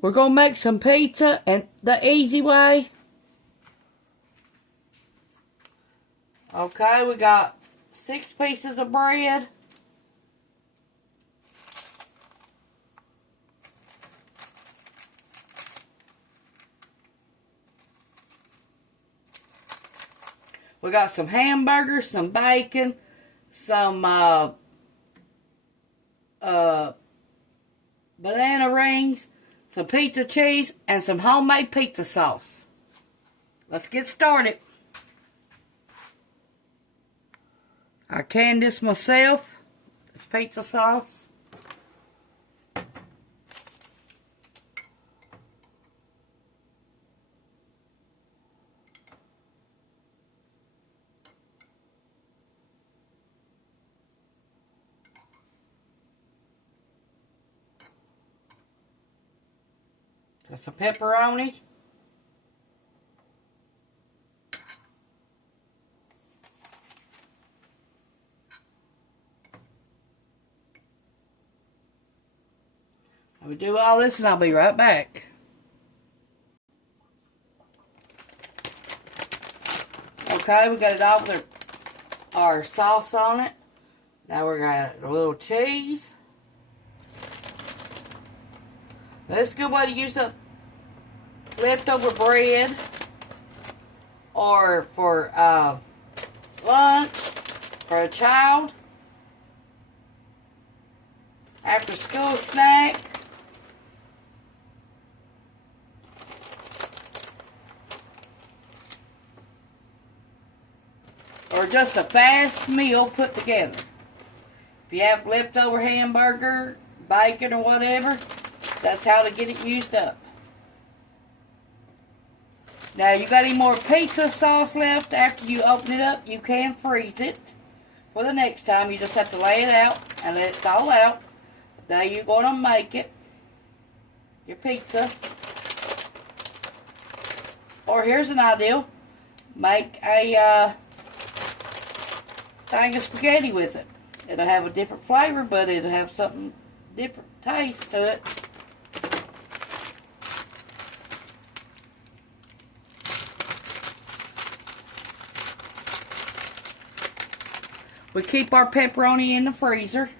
We're going to make some pizza and the easy way. Okay, we got 6 pieces of bread. We got some hamburgers, some bacon, some banana rings, some pizza cheese, and some homemade pizza sauce. Let's get started. I canned this myself, this pizza sauce. That's a pepperoni. I'll do all this and I'll be right back. Okay, we got it all with our sauce on it. Now we're gonna add a little cheese. That's a good way to use up leftover bread or for lunch for a child, after school snack, or just a fast meal put together. If you have leftover hamburger, bacon, or whatever, that's how to get it used up. Now, you got any more pizza sauce left after you open it up, you can freeze it for the next time. You just have to lay it out and let it thaw out. Now you're going to make it, your pizza. Or here's an idea. Make a thing of spaghetti with it. It'll have a different flavor, but it'll have something different taste to it. We keep our pepperoni in the freezer.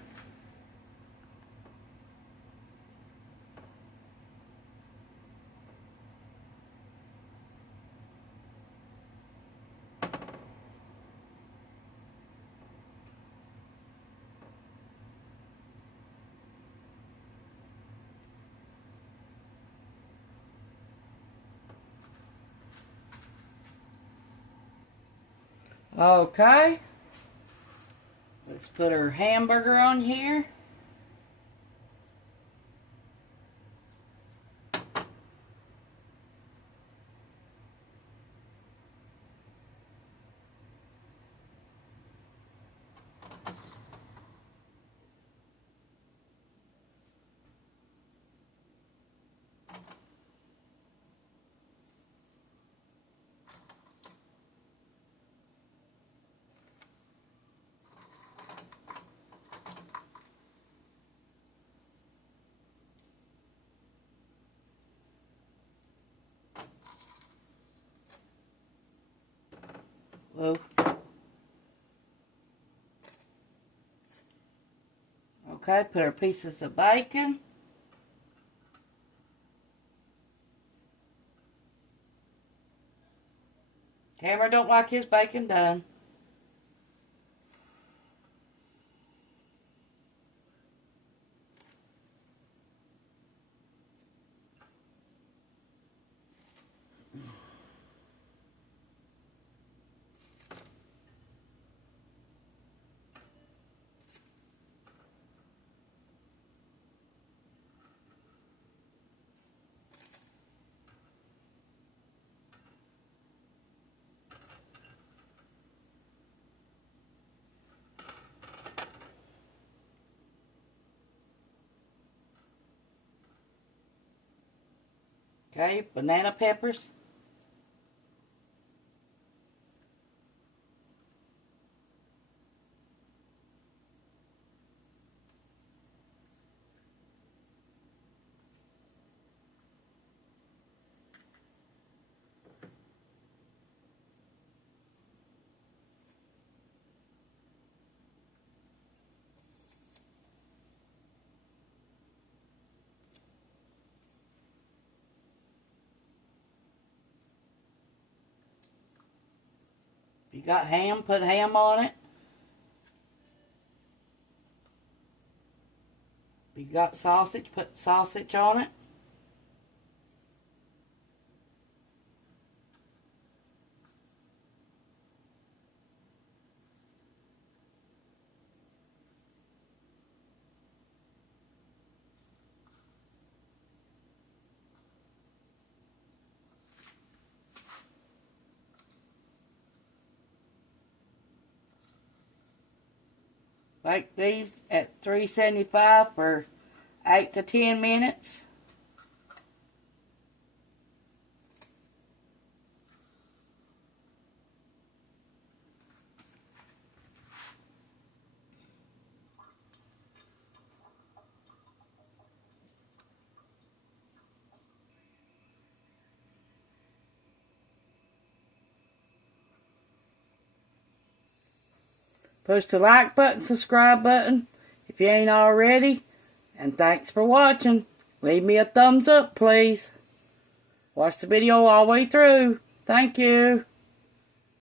Okay. Let's put our hamburger on here. Whoa. Okay, put our pieces of bacon. Camera don't like his bacon done. Okay, banana peppers. You got ham, put ham on it. You got sausage, put sausage on it. Bake these at 375 for 8 to 10 minutes. Push the like button, subscribe button if you ain't already. And thanks for watching. Leave me a thumbs up, please. Watch the video all the way through. Thank you.